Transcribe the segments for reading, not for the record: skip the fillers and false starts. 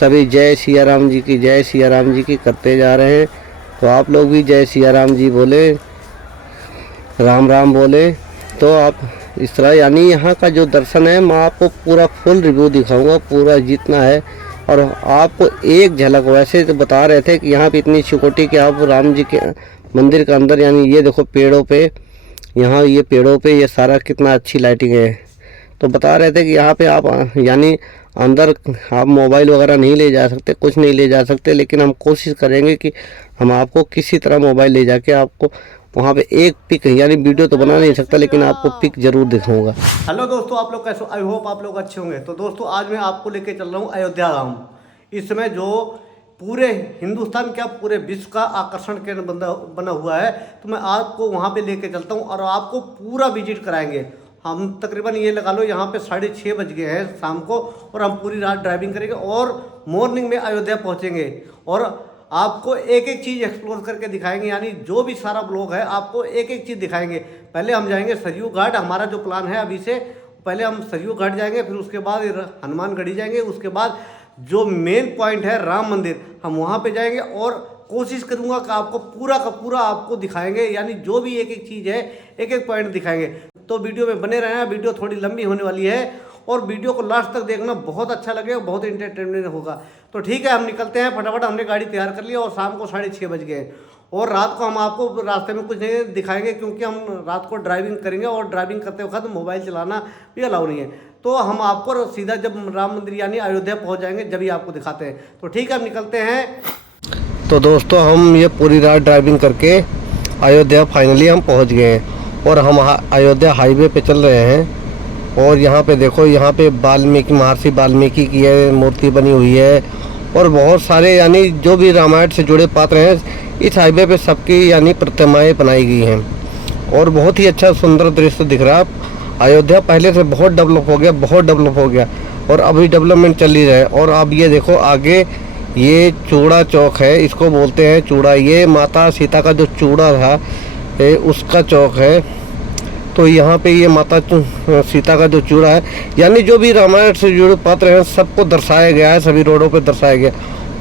सभी जय सिया राम जी की, जय सिया राम जी की करते जा रहे हैं। तो आप लोग भी जय सिया राम जी बोले, राम राम बोले। तो आप इस तरह यानी यहाँ का जो दर्शन है मैं आपको पूरा फुल रिव्यू दिखाऊंगा, पूरा जितना है। और आपको एक झलक, वैसे तो बता रहे थे कि यहाँ पे इतनी सिक्योरिटी कि आप राम जी के मंदिर के अंदर, यानी ये देखो पेड़ों पे, यहाँ ये पेड़ों पे ये सारा कितना अच्छी लाइटिंग है। तो बता रहे थे कि यहाँ पे आप यानी अंदर आप मोबाइल वगैरह नहीं ले जा सकते, कुछ नहीं ले जा सकते, लेकिन हम कोशिश करेंगे कि हम आपको किसी तरह मोबाइल ले जाके आपको वहाँ पे एक पिक, यानी वीडियो तो बना नहीं सकता लेकिन आपको पिक जरूर दिखाऊंगा। हेलो दोस्तों, आप लोग कैसे? आई होप आप लोग अच्छे होंगे। तो दोस्तों आज मैं आपको लेके चल रहा हूँ अयोध्या धाम। इस समय जो पूरे हिंदुस्तान क्या पूरे विश्व का आकर्षण केंद्र बना हुआ है, तो मैं आपको वहाँ पे लेके चलता हूँ और आपको पूरा विजिट कराएंगे। हम तकरीबन ये लगा लो यहाँ पे 6:30 बज गए हैं शाम को, और हम पूरी रात ड्राइविंग करेंगे और मॉर्निंग में अयोध्या पहुँचेंगे और आपको एक एक चीज़ एक्सप्लोर करके दिखाएंगे। यानी जो भी सारा ब्लॉग है आपको एक एक चीज़ दिखाएंगे। पहले हम जाएंगे सरयू घाट, हमारा जो प्लान है अभी से, पहले हम सरयू घाट जाएंगे, फिर उसके बाद हनुमानगढ़ी जाएंगे, उसके बाद जो मेन पॉइंट है राम मंदिर, हम वहाँ पे जाएंगे और कोशिश करूँगा कि आपको पूरा का पूरा आपको दिखाएंगे। यानी जो भी एक एक चीज़ है एक एक पॉइंट दिखाएंगे। तो वीडियो में बने रहें, वीडियो थोड़ी लंबी होने वाली है और वीडियो को लास्ट तक देखना, बहुत अच्छा लगेगा, बहुत इंटरटेनमेंट होगा। तो ठीक है, हम निकलते हैं फटाफट। हमने गाड़ी तैयार कर ली और शाम को 6:30 बज गए और रात को हम आपको रास्ते में कुछ नहीं दिखाएंगे क्योंकि हम रात को ड्राइविंग करेंगे और ड्राइविंग करते वक्त मोबाइल चलाना भी अलाउ नहीं है। तो हम आपको सीधा जब राम मंदिर यानी अयोध्या पहुंच जाएंगे जब ही आपको दिखाते हैं। तो ठीक है, हम निकलते हैं। तो दोस्तों हम ये पूरी रात ड्राइविंग करके अयोध्या फाइनली हम पहुँच गए हैं और हम अयोध्या हाईवे पे चल रहे हैं। और यहाँ पे देखो, यहाँ पे वाल्मीकि, महर्षि वाल्मीकि की है मूर्ति बनी हुई है और बहुत सारे यानी जो भी रामायण से जुड़े पात्र हैं इस हाईवे पे सबकी यानी प्रतिमाएं बनाई गई हैं और बहुत ही अच्छा सुंदर दृश्य दिख रहा है। अयोध्या पहले से बहुत डेवलप हो गया, बहुत डेवलप हो गया और अभी डेवलपमेंट चल ही रहा है। और अब ये देखो आगे ये चूड़ा चौक है, इसको बोलते हैं चूड़ा। ये माता सीता का जो चूड़ा था उसका चौक है। तो यहाँ पे ये माता सीता का जो चूड़ा है, यानी जो भी रामायण से जुड़े पात्र हैं सबको दर्शाया गया है, सभी रोडों पे दर्शाया गया।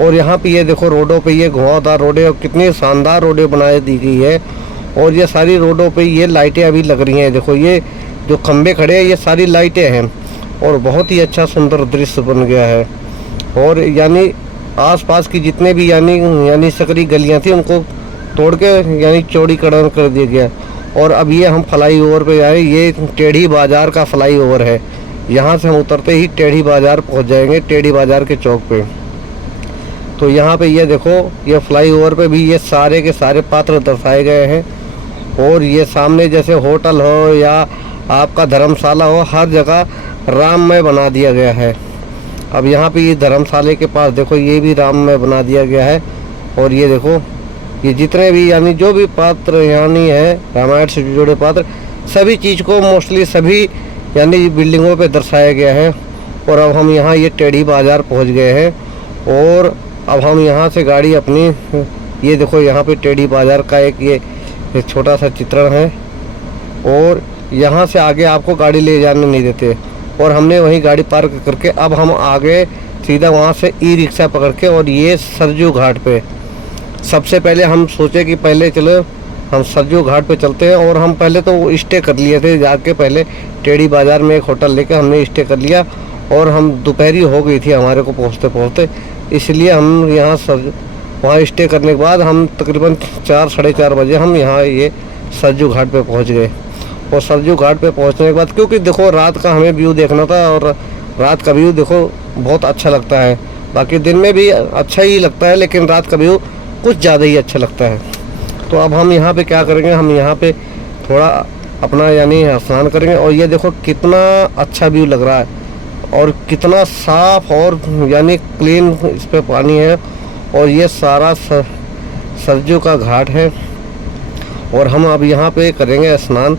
और यहाँ पे ये देखो रोडों पे ये घुमावदार रोडें और कितनी शानदार रोडें बनाई दी गई है। और ये सारी रोडों पे ये लाइटें अभी लग रही हैं। देखो ये जो खंबे खड़े हैं ये सारी लाइटें हैं और बहुत ही अच्छा सुंदर दृश्य बन गया है। और यानी आसपास की जितने भी यानी सकरी गलियाँ थी उनको तोड़ के यानी चौड़ीकरण कर दिया गया। और अब ये हम फ्लाई ओवर पे आए, ये टेढ़ी बाज़ार का फ्लाई ओवर है। यहाँ से हम उतरते ही टेढ़ी बाज़ार पहुँच जाएंगे, टेढ़ी बाज़ार के चौक पे। तो यहाँ पे ये देखो ये फ्लाई ओवर पे भी ये सारे के सारे पात्र दर्शाए गए हैं। और ये सामने जैसे होटल हो या आपका धर्मशाला हो, हर जगह राममय बना दिया गया है। अब यहाँ पे ये धर्मशाले के पास देखो ये भी राममय बना दिया गया है। और ये देखो ये जितने भी यानी जो भी पात्र यानी है रामायण से जुड़े पात्र, सभी चीज़ को मोस्टली सभी यानी बिल्डिंगों पे दर्शाया गया है। और अब हम यहाँ ये टेढ़ी बाज़ार पहुँच गए हैं और अब हम यहाँ से गाड़ी अपनी, ये देखो यहाँ पे टेढ़ी बाज़ार का एक छोटा सा चित्रण है। और यहाँ से आगे आपको गाड़ी ले जाने नहीं देते और हमने वहीं गाड़ी पार्क करके अब हम आगे सीधा वहाँ से ई रिक्शा पकड़ के, और ये सरयू घाट पे सबसे पहले हम सोचे कि पहले चलो हम सरयू घाट पे चलते हैं। और हम पहले तो स्टे कर लिए थे जाके, पहले टेढ़ी बाज़ार में एक होटल लेकर हमने स्टे कर लिया और हम दोपहरी हो गई थी हमारे को पहुँचते पहुँचते, इसलिए हम यहाँ वहाँ स्टे करने के बाद हम तकरीबन 4 साढ़े 4 बजे हम यहाँ ये सरयू घाट पे पहुँच गए। और सरयू घाट पे पहुँचने के बाद क्योंकि देखो रात का हमें व्यू देखना था और रात का व्यू देखो बहुत अच्छा लगता है, बाकी दिन में भी अच्छा ही लगता है लेकिन रात का व्यू कुछ ज़्यादा ही अच्छा लगता है। तो अब हम यहाँ पे क्या करेंगे, हम यहाँ पे थोड़ा अपना यानी स्नान करेंगे। और ये देखो कितना अच्छा व्यू लग रहा है और कितना साफ़ और यानी क्लीन इस पे पानी है। और ये सारा सरयू का घाट है और हम अब यहाँ पे करेंगे स्नान।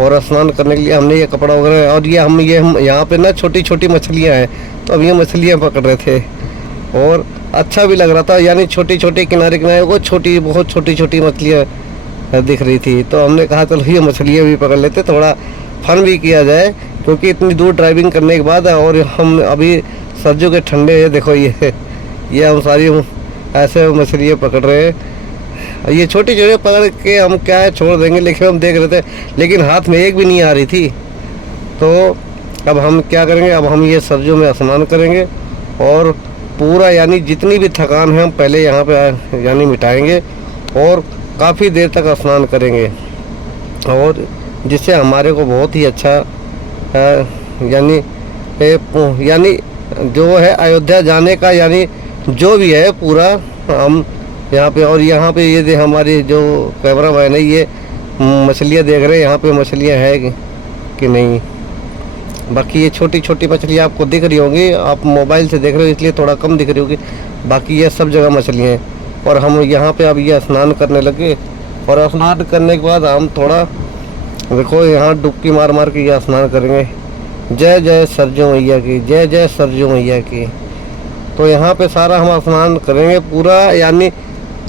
और स्नान करने के लिए हमने ये कपड़ा वगैरह, और ये हम यहाँ पे ना छोटी छोटी मछलियाँ हैं, तो अब ये मछलियाँ पकड़ रहे थे और अच्छा भी लग रहा था। यानी छोटी छोटी किनारे किनारे वो छोटी बहुत छोटी छोटी मछलियाँ दिख रही थी। तो हमने कहा चलो ये मछलियाँ भी पकड़ लेते, थोड़ा फन भी किया जाए क्योंकि इतनी दूर ड्राइविंग करने के बाद। और हम अभी सरयू के ठंडे देखो ये ये हम सारी ऐसे मछलियाँ पकड़ रहे हैं। ये छोटी छोटी पकड़ के हम क्या है छोड़ देंगे, लेकिन हम देख रहे थे लेकिन हाथ में एक भी नहीं आ रही थी। तो अब हम क्या करेंगे, अब हम ये सरजू में स्नान करेंगे और पूरा यानी जितनी भी थकान है हम पहले यहाँ पे यानी मिटाएंगे और काफ़ी देर तक स्नान करेंगे, और जिससे हमारे को बहुत ही अच्छा यानी जो है अयोध्या जाने का यानी जो भी है पूरा हम यहाँ पे। और यहाँ पे ये हमारी जो कैमरा मैन है ये मछलियाँ देख रहे हैं, यहाँ पे मछलियाँ है कि नहीं। बाकी ये छोटी छोटी मछलियाँ आपको दिख रही होंगी, आप मोबाइल से देख रहे हो इसलिए थोड़ा कम दिख रही होगी, बाकी ये सब जगह मछलियाँ हैं। और हम यहाँ पे अब ये स्नान करने लगे, और स्नान करने के बाद हम थोड़ा देखो यहाँ डुबकी मार मार के ये स्नान करेंगे। जय जय सरजू मैया की, जय जय सरजू मैया की। तो यहाँ पे सारा हम स्नान करेंगे पूरा, यानी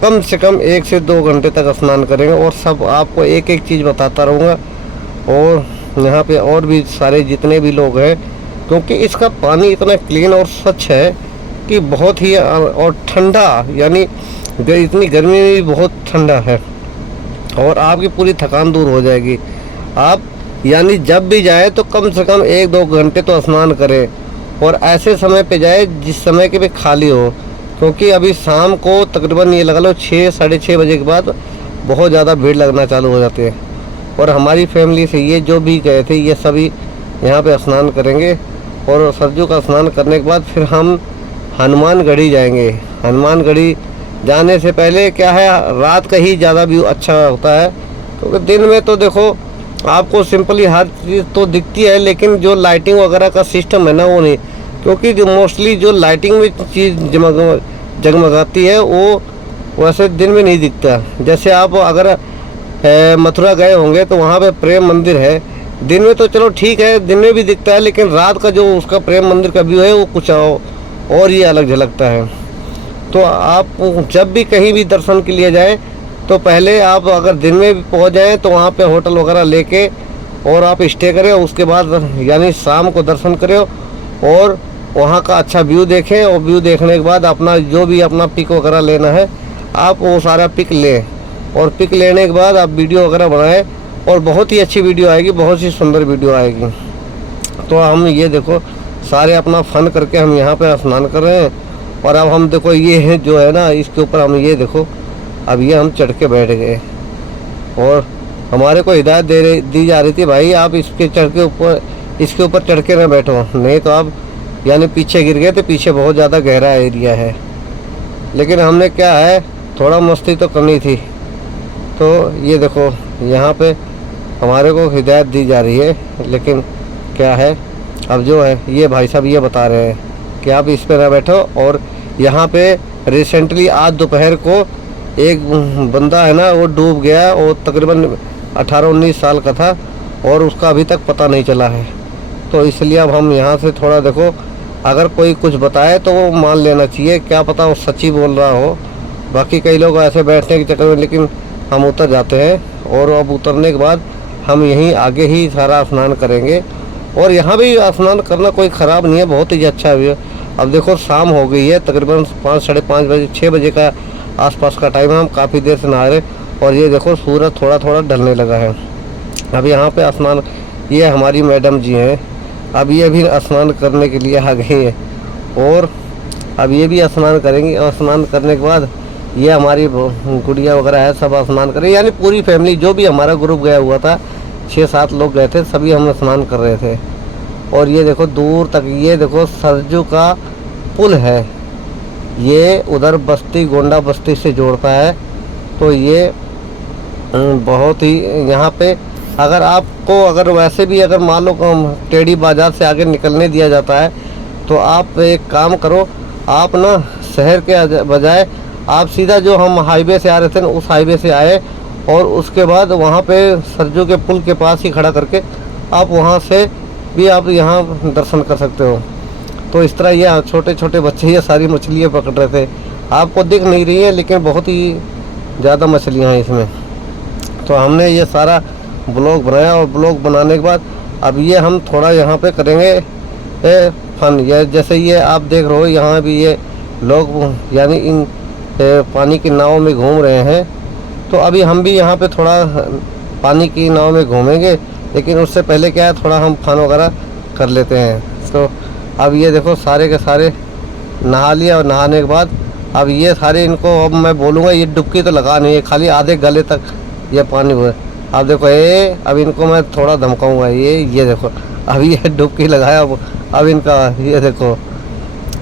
कम से कम 1 से 2 घंटे तक स्नान करेंगे, और सब आपको एक एक चीज़ बताता रहूँगा। और यहाँ पे और भी सारे जितने भी लोग हैं, क्योंकि इसका पानी इतना क्लीन और स्वच्छ है कि बहुत ही और ठंडा, यानी इतनी गर्मी में भी बहुत ठंडा है, और आपकी पूरी थकान दूर हो जाएगी। आप यानी जब भी जाए तो कम से कम 1-2 घंटे तो स्नान करें, और ऐसे समय पे जाए जिस समय के भी खाली हो, क्योंकि अभी शाम को तकरीबन ये लगा लो 6 साढ़े 6 बजे के बाद बहुत ज़्यादा भीड़ लगना चालू हो जाती है। और हमारी फैमिली से ये जो भी गए थे ये सभी यहाँ पे स्नान करेंगे, और सरजू का स्नान करने के बाद फिर हम हनुमानगढ़ी जाएंगे। हनुमानगढ़ी जाने से पहले क्या है, रात का ही ज़्यादा व्यू अच्छा होता है, क्योंकि दिन में तो देखो आपको सिंपली हर चीज़ तो दिखती है, लेकिन जो लाइटिंग वगैरह का सिस्टम है ना वो नहीं, क्योंकि जो मोस्टली जो लाइटिंग में चीज़ जगमगाती है वो वैसे दिन में नहीं दिखता। जैसे आप अगर मथुरा गए होंगे तो वहाँ पे प्रेम मंदिर है, दिन में तो चलो ठीक है दिन में भी दिखता है, लेकिन रात का जो उसका प्रेम मंदिर का व्यू है वो कुछ और ही अलग झलकता है। तो आप जब भी कहीं भी दर्शन के लिए जाएं तो पहले आप अगर दिन में भी पहुँच जाएँ तो वहाँ पे होटल वगैरह लेके और आप स्टे करें, उसके बाद यानी शाम को दर्शन करें और वहाँ का अच्छा व्यू देखें, और व्यू देखने के बाद अपना जो भी अपना पिक वगैरह लेना है आप वो सारा पिक लें, और पिक लेने के बाद आप वीडियो वगैरह बनाएं, और बहुत ही अच्छी वीडियो आएगी, बहुत ही सुंदर वीडियो आएगी। तो हम ये देखो सारे अपना फ़न करके हम यहाँ पे स्नान कर रहे हैं, और अब हम देखो ये है जो है ना इसके ऊपर हम ये देखो अब ये हम चढ़ के बैठ गए, और हमारे को हिदायत दी जा रही थी भाई आप इसके ऊपर चढ़ के ना बैठो, नहीं तो आप यानी पीछे गिर गए, तो पीछे बहुत ज़्यादा गहरा एरिया है। लेकिन हमने क्या है थोड़ा मस्ती तो करनी थी। तो ये देखो यहाँ पे हमारे को हिदायत दी जा रही है, लेकिन क्या है अब जो है ये भाई साहब ये बता रहे हैं कि आप इस पे ना बैठो। और यहाँ पे रिसेंटली आज दोपहर को एक बंदा है ना वो डूब गया, वो तकरीबन 18-19 साल का था, और उसका अभी तक पता नहीं चला है। तो इसलिए अब हम यहाँ से थोड़ा देखो अगर कोई कुछ बताए तो वो मान लेना चाहिए, क्या पता वो सच्ची बोल रहा हो। बाकी कई लोग ऐसे बैठने के चक्कर में, लेकिन हम उतर जाते हैं, और अब उतरने के बाद हम यहीं आगे ही सारा स्नान करेंगे। और यहाँ भी स्नान करना कोई ख़राब नहीं है, बहुत ही अच्छा है। अब देखो शाम हो गई है, तकरीबन 5 साढ़े 5 बजे 6 बजे का आसपास का टाइम है, हम काफ़ी देर से नहा रहे, और ये देखो सूरज थोड़ा थोड़ा ढलने लगा है। अब यहाँ पे स्नान ये हमारी मैडम जी हैं, अब ये भी स्नान करने के लिए आ गई हैं, और अब ये भी स्नान करेंगी, और स्नान करने के बाद ये हमारी गुड़िया वगैरह है सब स्नान करें, यानी पूरी फैमिली जो भी हमारा ग्रुप गया हुआ था 6-7 लोग गए थे, सभी हम स्नान कर रहे थे। और ये देखो दूर तक ये देखो सरजू का पुल है, ये उधर बस्ती गोंडा बस्ती से जोड़ता है। तो ये बहुत ही यहाँ पे अगर वैसे भी अगर मान लो टेढ़ी बाजार से आगे निकलने दिया जाता है तो आप एक काम करो, आप ना शहर के बजाय आप सीधा जो हम हाईवे से आ रहे थे ना उस हाईवे से आए, और उसके बाद वहाँ पे सरजू के पुल के पास ही खड़ा करके आप वहाँ से भी आप यहाँ दर्शन कर सकते हो। तो इस तरह ये छोटे छोटे बच्चे ये सारी मछलियाँ पकड़ रहे थे, आपको दिख नहीं रही है लेकिन बहुत ही ज़्यादा मछलियाँ हैं इसमें। तो हमने ये सारा ब्लॉग बनाया, और ब्लॉग बनाने के बाद अब ये हम थोड़ा यहाँ पे करेंगे फन। ये जैसे ये आप देख रहे हो यहाँ भी ये लोग यानी इन पानी की नाव में घूम रहे हैं। तो अभी हम भी यहाँ पे थोड़ा पानी की नाव में घूमेंगे, लेकिन उससे पहले क्या है, थोड़ा हम फन वगैरह कर लेते हैं। तो अब ये देखो सारे के सारे नहा लिया, और नहाने के बाद अब ये सारे इनको अब मैं बोलूँगा ये डुबकी तो लगा नहीं है, खाली आधे गले तक ये पानी हुआ। अब देखो ये, अब इनको मैं थोड़ा धमकाऊँगा, ये देखो अब ये डुबकी लगाया। अब इनका ये देखो।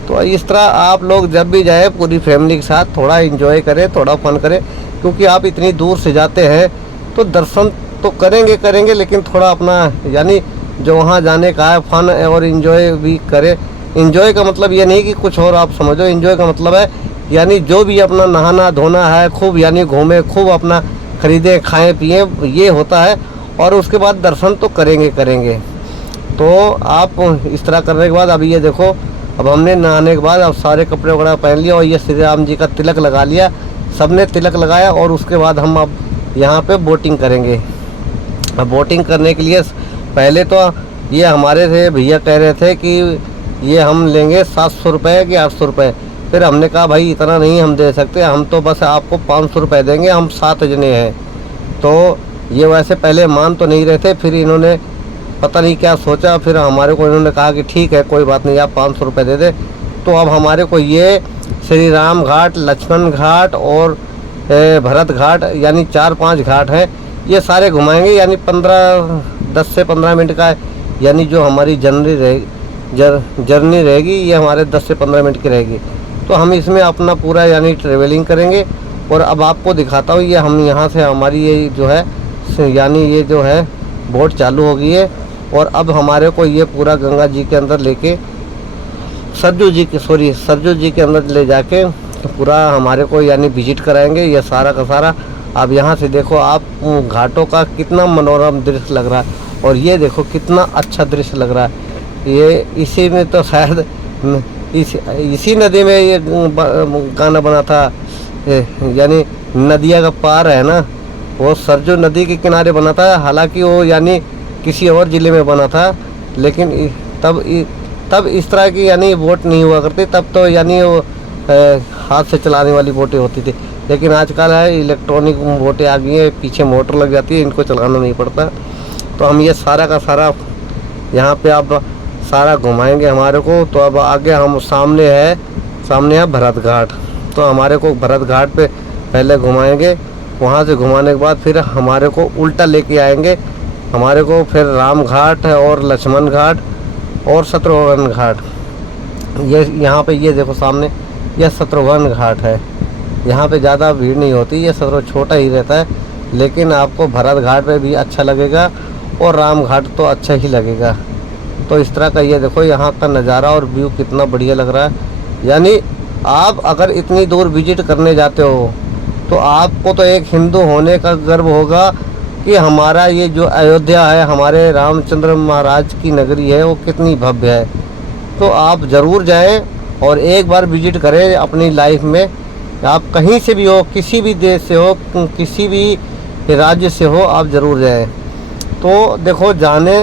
तो इस तरह आप लोग जब भी जाए पूरी फैमिली के साथ थोड़ा एंजॉय करें, थोड़ा फन करें, क्योंकि आप इतनी दूर से जाते हैं तो दर्शन तो करेंगे, लेकिन थोड़ा अपना यानी जो वहाँ जाने का है फन और एंजॉय भी करें। एंजॉय का मतलब ये नहीं कि कुछ और आप समझो, एंजॉय का मतलब है यानी जो भी अपना नहाना धोना है खूब, यानी घूमें खूब, अपना खरीदें खाएं पिएं, ये होता है। और उसके बाद दर्शन तो करेंगे। तो आप इस तरह करने के बाद अभी ये देखो, अब हमने नहाने के बाद अब सारे कपड़े वगैरह पहन लिया और ये श्री राम जी का तिलक लगा लिया, सबने तिलक लगाया। और उसके बाद हम अब यहाँ पे बोटिंग करेंगे। अब बोटिंग करने के लिए पहले तो ये हमारे थे भैया कह रहे थे कि ये हम लेंगे 700 रुपये कि 800 रुपये। फिर हमने कहा भाई इतना नहीं हम दे सकते, हम तो बस आपको 500 रुपये देंगे, हम 7 जने हैं। तो ये वैसे पहले मान तो नहीं रहे थे, फिर इन्होंने पता नहीं क्या सोचा, फिर हमारे को इन्होंने कहा कि ठीक है कोई बात नहीं, आप 500 रुपये दे दे। तो अब हमारे को ये श्री राम घाट, लक्ष्मण घाट और भरत घाट, यानी 4-5 घाट हैं, ये सारे घुमाएंगे। यानी 10 से 15 मिनट का यानी जो हमारी जर्नी रहेगी ये हमारे 10 से 15 मिनट की रहेगी। तो हम इसमें अपना पूरा यानी ट्रेवलिंग करेंगे। और अब आपको दिखाता हूँ, ये हम यहाँ से हमारी ये जो है यानी ये जो है बोट चालू हो गई है। और अब हमारे को ये पूरा गंगा जी के अंदर लेके सरजू जी के अंदर ले जाके पूरा हमारे को यानी विजिट कराएंगे ये सारा का सारा। अब यहाँ से देखो आप घाटों का कितना मनोरम दृश्य लग रहा है, और ये देखो कितना अच्छा दृश्य लग रहा है। ये इसी में तो शायद इसी नदी में ये गाना बना था, यानी नदिया का पार है ना, वो सरजू नदी के किनारे बना था। हालांकि वो यानी किसी और ज़िले में बना था, लेकिन तब इस तरह की यानी बोट नहीं हुआ करती। तब तो यानी वो हाथ से चलाने वाली बोटें होती थी, लेकिन आजकल है इलेक्ट्रॉनिक बोटें आ गई हैं, पीछे मोटर लग जाती है, इनको चलाना नहीं पड़ता। तो हम ये सारा का सारा यहाँ पे अब सारा घुमाएंगे हमारे को। तो अब आगे हम सामने है भरत घाट। तो हमारे को भरत घाट पे पहले घुमाएंगे, वहाँ से घुमाने के बाद फिर हमारे को उल्टा लेके आएंगे, हमारे को फिर राम घाट है और लक्ष्मण घाट और शत्रुघ्न घाट। ये यहाँ पे ये देखो सामने यह शत्रुघ्न घाट है। यहाँ पे ज़्यादा भीड़ नहीं होती, ये छोटा ही रहता है, लेकिन आपको भरत घाट पे भी अच्छा लगेगा और राम घाट तो अच्छा ही लगेगा। तो इस तरह का ये देखो यहाँ का नज़ारा और व्यू कितना बढ़िया लग रहा है। यानी आप अगर इतनी दूर विजिट करने जाते हो तो आपको तो एक हिंदू होने का गर्व होगा कि हमारा ये जो अयोध्या है, हमारे रामचंद्र महाराज की नगरी है, वो कितनी भव्य है। तो आप ज़रूर जाएं और एक बार विजिट करें अपनी लाइफ में। आप कहीं से भी हो, किसी भी देश से हो, किसी भी राज्य से हो, आप ज़रूर जाएं। तो देखो जाने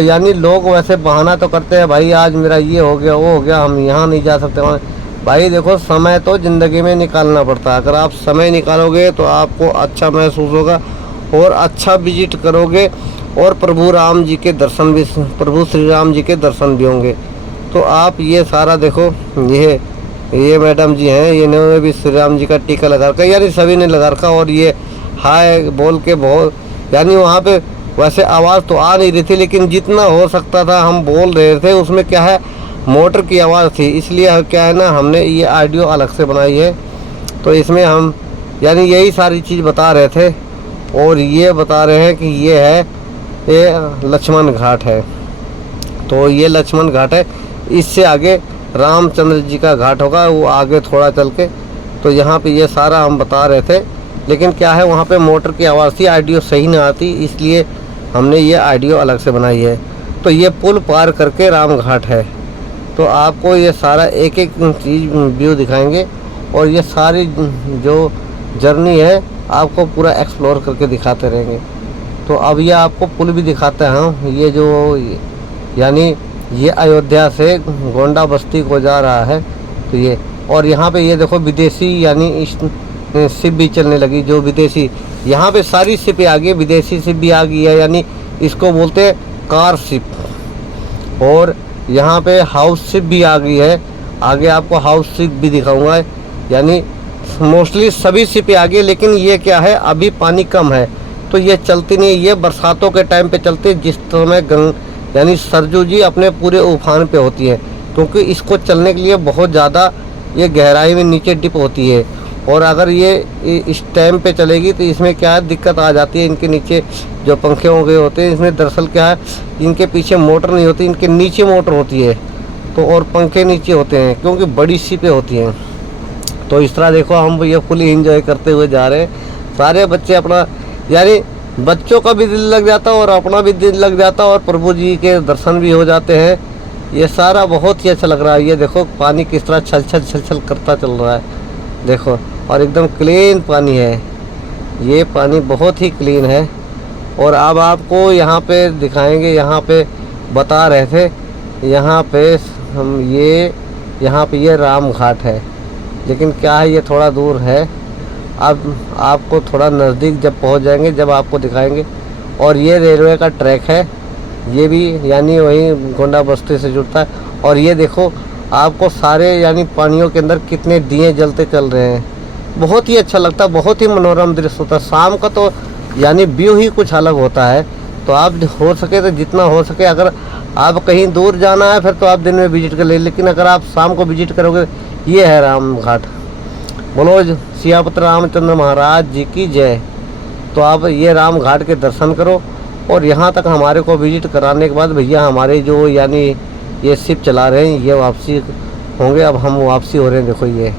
यानी लोग वैसे बहाना तो करते हैं, भाई आज मेरा ये हो गया वो हो गया, हम यहाँ नहीं जा सकते वहाँ। भाई देखो समय तो ज़िंदगी में निकालना पड़ता है। अगर आप समय निकालोगे तो आपको अच्छा महसूस होगा और अच्छा विजिट करोगे, और प्रभु राम जी के दर्शन भी, प्रभु श्री राम जी के दर्शन भी होंगे। तो आप ये सारा देखो, ये मैडम जी हैं, इन्होंने भी श्री राम जी का टीका लगा रखा, यानी सभी ने लगा रखा। और ये हाय बोल के बहुत, यानी वहाँ पे वैसे आवाज़ तो आ नहीं रही थी, लेकिन जितना हो सकता था हम बोल रहे थे। उसमें क्या है, मोटर की आवाज़ थी, इसलिए क्या है ना, हमने ये ऑडियो अलग से बनाई है। तो इसमें हम यानी यही सारी चीज़ बता रहे थे, और ये बता रहे हैं कि ये लक्ष्मण घाट है। तो ये लक्ष्मण घाट है, इससे आगे रामचंद्र जी का घाट होगा, वो आगे थोड़ा चल के। तो यहाँ पे ये सारा हम बता रहे थे, लेकिन क्या है वहाँ पे मोटर की आवाज़ थी, ऑडियो सही ना आती, इसलिए हमने ये ऑडियो अलग से बनाई है। तो ये पुल पार करके राम घाट है। तो आपको ये सारा एक एक चीज़ व्यू दिखाएंगे, और ये सारी जो जर्नी है आपको पूरा एक्सप्लोर करके दिखाते रहेंगे। तो अब ये आपको पुल भी दिखाते हैं, ये जो यानी ये अयोध्या से गोंडा बस्ती को जा रहा है। तो ये और यहाँ पे ये देखो विदेशी यानी शिप भी चलने लगी, जो विदेशी, यहाँ पे सारी शिपें आ गई, विदेशी शिप भी आ गई है, यानी इसको बोलते हैं कार शिप। और यहाँ पे हाउस शिप भी आ गई है, आगे आपको हाउस शिप भी दिखाऊंगा। यानी मोस्टली सभी शिपें आ गई, लेकिन ये क्या है अभी पानी कम है तो ये चलती नहीं, ये बरसातों के टाइम पे चलती है, जिस समय यानी सरजू जी अपने पूरे उफान पे होती है, क्योंकि इसको चलने के लिए बहुत ज़्यादा ये गहराई में नीचे डिप होती है। और अगर ये इस टाइम पे चलेगी तो इसमें क्या है दिक्कत आ जाती है, इनके नीचे जो पंखे हो गए होते हैं, इसमें दरअसल क्या है इनके पीछे मोटर नहीं होती, इनके नीचे मोटर होती है, तो और पंखे नीचे होते हैं क्योंकि बड़ी शिपें होती हैं। तो इस तरह देखो हम ये फुली इंजॉय करते हुए जा रहे हैं, सारे बच्चे अपना, यानी बच्चों का भी दिल लग जाता है और अपना भी दिल लग जाता है और प्रभु जी के दर्शन भी हो जाते हैं। ये सारा बहुत ही अच्छा लग रहा है। ये देखो पानी किस तरह छल छल छल छल करता चल रहा है, देखो, और एकदम क्लीन पानी है, ये पानी बहुत ही क्लीन है। और अब आपको यहाँ पे दिखाएंगे, यहाँ पे बता रहे थे यहाँ पे हम यहाँ पे ये राम घाट है, लेकिन क्या है ये थोड़ा दूर है, अब आपको थोड़ा नज़दीक जब पहुँच जाएंगे जब आपको दिखाएंगे। और ये रेलवे का ट्रैक है, ये भी यानी वही गोंडा बस्ती से जुड़ता है। और ये देखो आपको सारे यानी पानियों के अंदर कितने दिए जलते चल रहे हैं, बहुत ही अच्छा लगता है, बहुत ही मनोरम दृश्य होता है। शाम का तो यानी व्यू ही कुछ अलग होता है। तो आप हो सके तो जितना हो सके, अगर आप कहीं दूर जाना है फिर तो आप दिन में विजिट कर ले, लेकिन अगर आप शाम को विजिट करोगे, ये है राम घाट। बोलो सियापत रामचंद्र महाराज जी की जय। तो आप ये राम घाट के दर्शन करो। और यहाँ तक हमारे को विजिट कराने के बाद भैया हमारे जो यानी ये शिप चला रहे हैं ये वापसी होंगे, अब हम वापसी हो रहे हैं, देखो ये।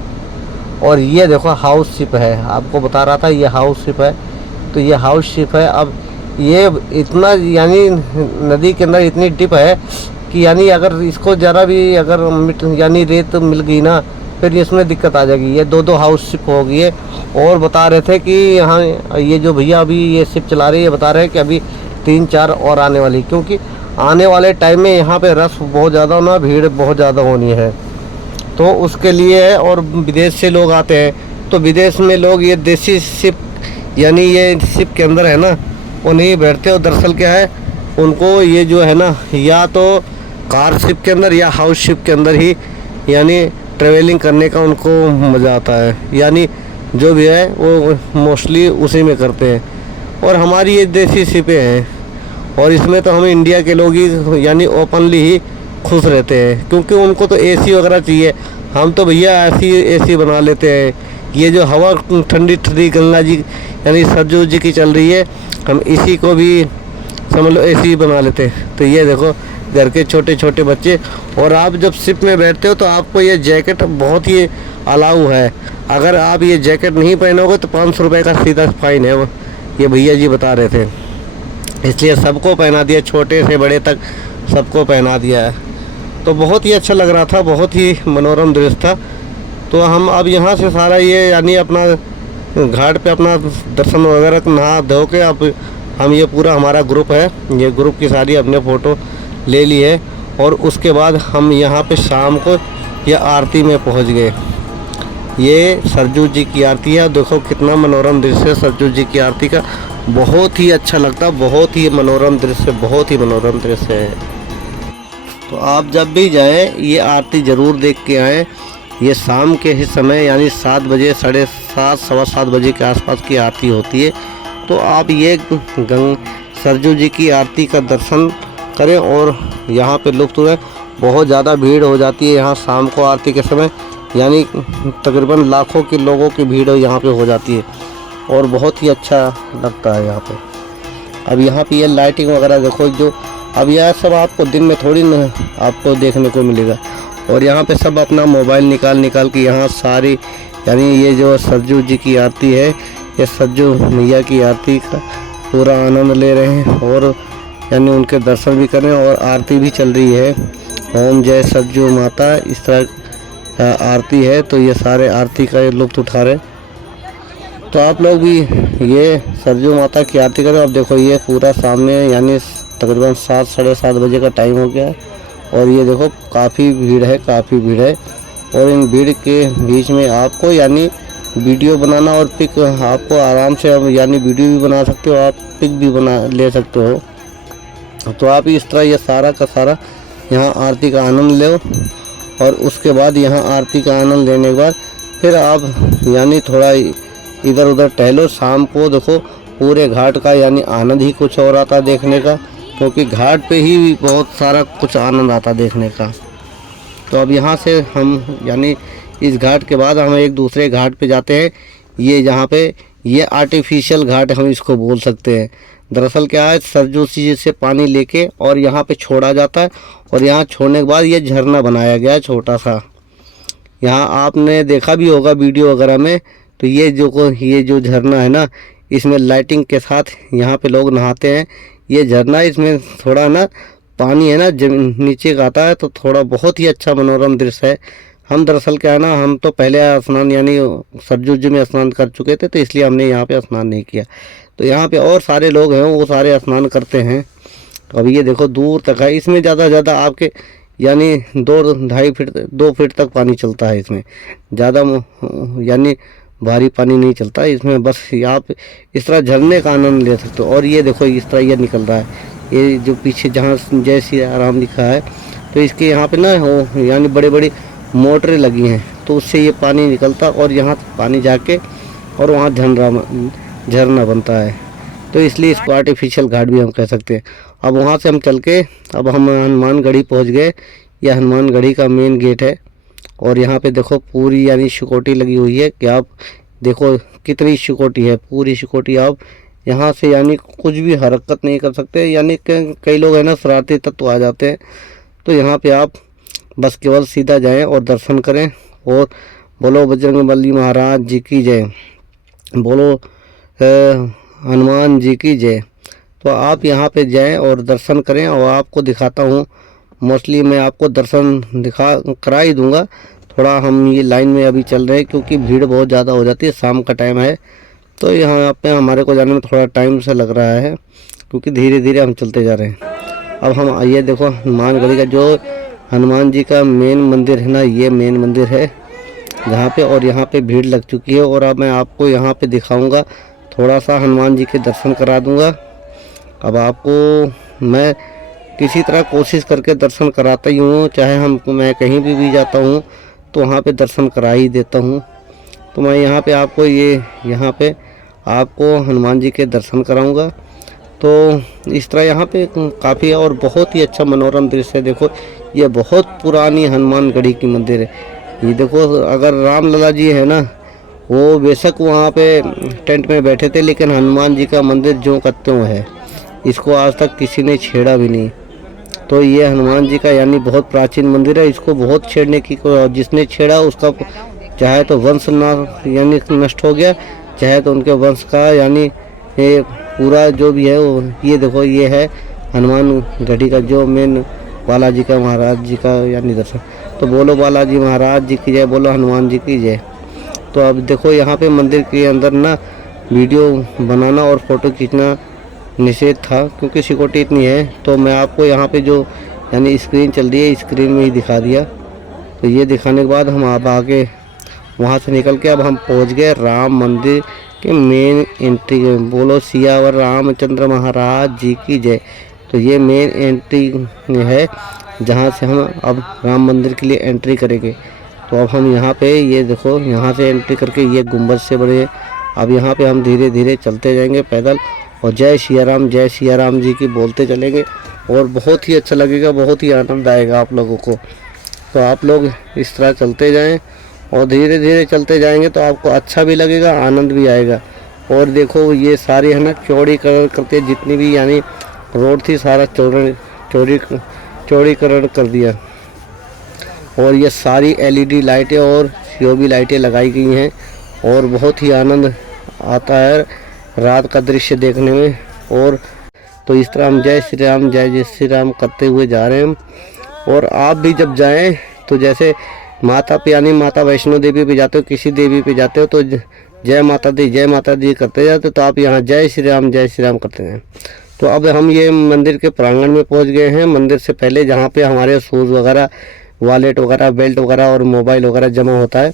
और ये देखो हाउस शिप है, आपको बता रहा था ये हाउस शिप है, तो ये हाउस शिप है। अब ये इतना यानी नदी के अंदर इतनी डिप है कि यानी अगर इसको ज़रा भी अगर यानी रेत मिल गई ना फिर इसमें दिक्कत आ जाएगी। ये दो हाउस शिप हो गई है। और बता रहे थे कि यहाँ ये जो भैया अभी ये शिप चला रहे हैं, ये बता रहे हैं कि अभी 3-4 और आने वाली, क्योंकि आने वाले टाइम में यहाँ पे रश बहुत ज़्यादा होना, भीड़ बहुत ज़्यादा होनी है, तो उसके लिए है। और विदेश से लोग आते हैं, तो विदेश में लोग ये देसी शिप यानी ये शिप के अंदर है ना वो नहीं बैठते। और दरअसल क्या है उनको ये जो है ना या तो कार शिप के अंदर या हाउस शिप के अंदर ही यानी ट्रेवलिंग करने का उनको मज़ा आता है, यानी जो भी है वो मोस्टली उसी में करते हैं। और हमारी ये देसी शिपें हैं और इसमें तो हम इंडिया के लोग ही यानी ओपनली ही खुश रहते हैं, क्योंकि उनको तो एसी वगैरह चाहिए। हम तो भैया ऐसी एसी बना लेते हैं। ये जो हवा ठंडी ठंडी गंगा जी यानी सरजू जी की चल रही है, हम इसी को भी समझ लो एसी बना लेते हैं। तो ये देखो घर के छोटे छोटे बच्चे। और आप जब शिप में बैठते हो तो आपको ये जैकेट बहुत ही अलाउ है, अगर आप ये जैकेट नहीं पहनोगे तो 500 रुपये का सीधा फाइन है, ये भैया जी बता रहे थे। इसलिए सबको पहना दिया, छोटे से बड़े तक सबको पहना दिया है। तो बहुत ही अच्छा लग रहा था, बहुत ही मनोरम दृश्य था। तो हम अब यहाँ से सारा ये यानी अपना घाट पे अपना दर्शन वगैरह नहा धो के अब हम ये पूरा हमारा ग्रुप है, ये ग्रुप की सारी अपने फ़ोटो ले ली है। और उसके बाद हम यहाँ पे शाम को ये आरती में पहुँच गए। ये सरजू जी की आरती है, देखो कितना मनोरम दृश्य है सरजू जी की आरती का, बहुत ही अच्छा लगता, बहुत ही मनोरम दृश्य, बहुत ही मनोरम दृश्य है। तो आप जब भी जाएं ये आरती ज़रूर देख के आएँ। ये शाम के ही समय यानी 7 बजे, 7:30, 7:15 बजे के आसपास की आरती होती है। तो आप ये सरजू जी की आरती का दर्शन करें और यहाँ पे लुत्फ़ उठाएं। बहुत ज़्यादा भीड़ हो जाती है यहाँ शाम को आरती के समय, यानी तकरीबन लाखों के लोगों की भीड़ यहाँ पे हो जाती है और बहुत ही अच्छा लगता है यहाँ पे। अब यहाँ पे ये लाइटिंग वगैरह देखो, जो अब यह सब आपको दिन में थोड़ी ना आपको देखने को मिलेगा। और यहाँ पे सब अपना मोबाइल निकाल के यहाँ सारी यानी ये जो सरजू जी की आरती है, ये सरजू मैया की आरती का पूरा आनंद ले रहे हैं और यानी उनके दर्शन भी कर रहे हैं। और आरती भी चल रही है, ओम जय सरजू माता, इस तरह आरती है। तो ये सारे आरती का लुत्फ़ उठा रहे। तो आप लोग भी ये सरजू माता की आरती करें। अब देखो ये पूरा सामने यानी तकरीबन 7, 7:30 बजे का टाइम हो गया है और ये देखो काफ़ी भीड़ है, काफ़ी भीड़ है। और इन भीड़ के बीच में आपको यानी वीडियो बनाना और पिक आपको आराम से यानी वीडियो भी बना सकते हो, आप पिक भी बना ले सकते हो। तो आप इस तरह ये सारा का सारा यहाँ आरती का आनंद लो और उसके बाद यहाँ आरती का आनंद लेने के बाद फिर आप यानी थोड़ा इधर उधर टहलो। शाम को देखो पूरे घाट का यानी आनंद ही कुछ और आता देखने का, क्योंकि घाट पे ही बहुत सारा कुछ आनंद आता देखने का। तो अब यहाँ से हम यानी इस घाट के बाद हम एक दूसरे घाट पे जाते हैं। ये जहाँ पे ये आर्टिफिशियल घाट हम इसको बोल सकते हैं। दरअसल क्या है, सरजू सी से पानी लेके और यहाँ पे छोड़ा जाता है और यहाँ छोड़ने के बाद ये झरना बनाया गया है छोटा सा। यहाँ आपने देखा भी होगा वीडियो वगैरह में। तो ये जो झरना है ना, इसमें लाइटिंग के साथ यहाँ पे लोग नहाते हैं। ये झरना इसमें थोड़ा ना पानी है ना नीचे का आता है, तो थोड़ा बहुत ही अच्छा मनोरम दृश्य है। हम दरअसल क्या है ना, हम तो पहले स्नान यानी सरजू में स्नान कर चुके थे, तो इसलिए हमने यहाँ पे स्नान नहीं किया। तो यहाँ पे और सारे लोग हैं, वो सारे स्नान करते हैं। अब ये देखो दूर तक है, इसमें ज़्यादा से ज़्यादा आपके यानी 2 फीट तक पानी चलता है। इसमें ज़्यादा यानी भारी पानी नहीं चलता इसमें, बस आप इस तरह झरने का आनंद ले सकते हो। और ये देखो इस तरह ये निकल रहा है, ये जो पीछे जहाँ जय सिया राम लिखा है, तो इसके यहाँ पे ना हो यानी बड़े बड़े मोटरें लगी हैं, तो उससे ये पानी निकलता और यहाँ पानी जाके और वहाँ झरना बनता है। तो इसलिए इसको आर्टिफिशियल घाट भी हम कह सकते हैं। अब वहाँ से हम चल के अब हम हनुमानगढ़ी पहुँच गए। यह हनुमानगढ़ी का मेन गेट है और यहाँ पे देखो पूरी यानी सिक्योरिटी लगी हुई है कि आप देखो कितनी सिक्योरिटी है। पूरी सिक्योरिटी, आप यहाँ से यानी कुछ भी हरकत नहीं कर सकते। यानी कई लोग है ना शरारती तत्व आ जाते हैं, तो यहाँ पे आप बस केवल सीधा जाएं और दर्शन करें और बोलो बजरंगबली महाराज जी की जय, बोलो हनुमान जी की जय। तो आप यहाँ पे जाएं और दर्शन करें। और आपको दिखाता हूँ, मोस्टली मैं आपको दर्शन करा ही दूँगा। थोड़ा हम ये लाइन में अभी चल रहे हैं क्योंकि भीड़ बहुत ज़्यादा हो जाती है, शाम का टाइम है, तो यहाँ पे हमारे को जाने में थोड़ा टाइम से लग रहा है क्योंकि धीरे धीरे हम चलते जा रहे हैं। अब हम आइए देखो हनुमानगढ़ी का जो हनुमान जी का मेन मंदिर है ना, ये मेन मंदिर है जहाँ पे, और यहाँ पे भीड़ लग चुकी है। और अब मैं आपको यहाँ पे दिखाऊंगा, थोड़ा सा हनुमान जी के दर्शन करा दूंगा। अब आपको मैं किसी तरह कोशिश करके दर्शन कराता ही हूँ, चाहे मैं कहीं भी जाता हूँ तो वहाँ पे दर्शन करा ही देता हूँ। तो मैं यहाँ पे आपको यहाँ पे आपको हनुमान जी के दर्शन कराऊंगा। तो इस तरह यहाँ पे काफ़ी और बहुत ही अच्छा मनोरम दृश्य है। देखो ये बहुत पुरानी हनुमानगढ़ी की मंदिर है। ये देखो, अगर रामलला जी है ना, वो बेशक वहाँ पे टेंट में बैठे थे, लेकिन हनुमान जी का मंदिर जो का त्यों है, इसको आज तक किसी ने छेड़ा भी नहीं। तो ये हनुमान जी का यानी बहुत प्राचीन मंदिर है, इसको बहुत छेड़ने की जिसने छेड़ा उसका चाहे तो वंश यानी नष्ट हो गया, चाहे तो उनके वंश का यानी ये पूरा जो भी है वो। ये देखो ये है हनुमानगढ़ी का जो मेन बालाजी का महाराज जी का यानी दर्शन। तो बोलो बालाजी महाराज जी की जय, बोलो हनुमान जी की जय। तो अब देखो यहाँ पे मंदिर के अंदर ना वीडियो बनाना और फ़ोटो खींचना निषेध था क्योंकि सिक्योरिटी इतनी है। तो मैं आपको यहाँ पे जो यानी स्क्रीन चल रही है, स्क्रीन में ही दिखा दिया। तो ये दिखाने के बाद हम आप आगे वहाँ से निकल के अब हम पहुँच गए राम मंदिर के मेन एंट्री। बोलो सियावर रामचंद्र महाराज जी की जय। तो ये मेन एंट्री है जहाँ से हम अब राम मंदिर के लिए एंट्री करेंगे। तो अब हम यहाँ पे ये देखो, यहाँ से एंट्री करके ये गुंबद से बड़े, अब यहाँ पे हम धीरे धीरे चलते जाएंगे पैदल और जय सिया राम जी की बोलते चलेंगे और बहुत ही अच्छा लगेगा, बहुत ही आनंद आएगा आप लोगों को। तो आप लोग इस तरह चलते जाएं और धीरे धीरे चलते जाएंगे तो आपको अच्छा भी लगेगा, आनंद भी आएगा। और देखो ये सारी है ना चौड़ीकरण करते, जितनी भी यानी रोड थी सारा चौड़ीकरण कर दिया। और ये सारी एलईडी लाइटें और सीओबी लाइटें लगाई गई हैं और बहुत ही आनंद आता है रात का दृश्य देखने में। और तो इस तरह हम जय श्री राम करते हुए जा रहे हैं। और आप भी जब जाएं तो जैसे माता पे यानी माता वैष्णो देवी पे जाते हो, किसी देवी पे जाते हो, तो जय माता दी करते जाते हो, तो आप यहाँ जय श्री राम करते हैं। तो अब हम ये मंदिर के प्रांगण में पहुँच गए हैं। मंदिर से पहले जहाँ पे हमारे शूज़ वगैरह वॉलेट वगैरह, बेल्ट वगैरह और मोबाइल वगैरह जमा होता है।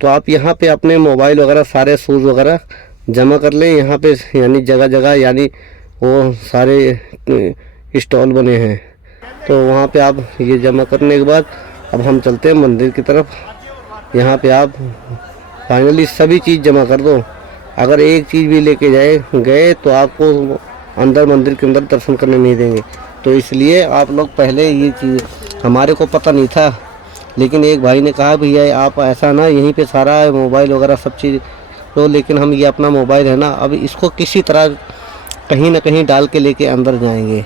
तो आप यहाँ पे अपने मोबाइल वगैरह सारे शूज़ वगैरह जमा कर लें यहाँ पे, यानी जगह जगह, यानी वो सारे स्टॉल बने हैं। तो वहाँ पे आप ये जमा करने के बाद अब हम चलते हैं मंदिर की तरफ। यहाँ पे आप फाइनली सभी चीज़ जमा कर दो। अगर एक चीज़ भी लेके गए तो आपको अंदर मंदिर के अंदर दर्शन करने नहीं देंगे। तो इसलिए आप लोग पहले ये चीज़, हमारे को पता नहीं था, लेकिन एक भाई ने कहा भैया आप ऐसा ना यहीं पे सारा मोबाइल वगैरह सब चीज़, तो लेकिन हम ये अपना मोबाइल है ना, अब इसको किसी तरह कहीं ना कहीं डाल के लेके अंदर जाएंगे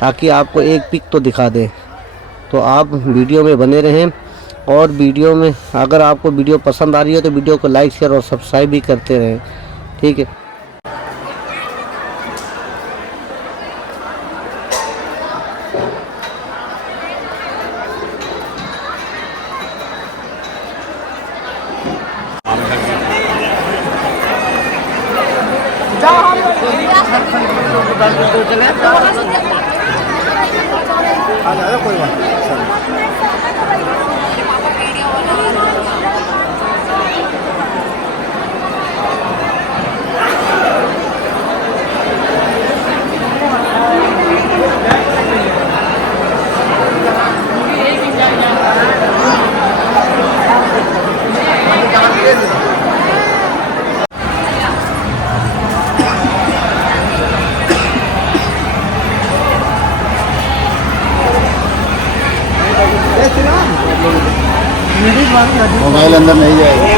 ताकि आपको एक पिक तो दिखा दे। तो आप वीडियो में बने रहें, और वीडियो में अगर आपको वीडियो पसंद आ रही है तो वीडियो को लाइक शेयर और सब्सक्राइब भी करते रहें, ठीक है। कोई बात नहीं। मोबाइल अंदर नहीं जाएगा।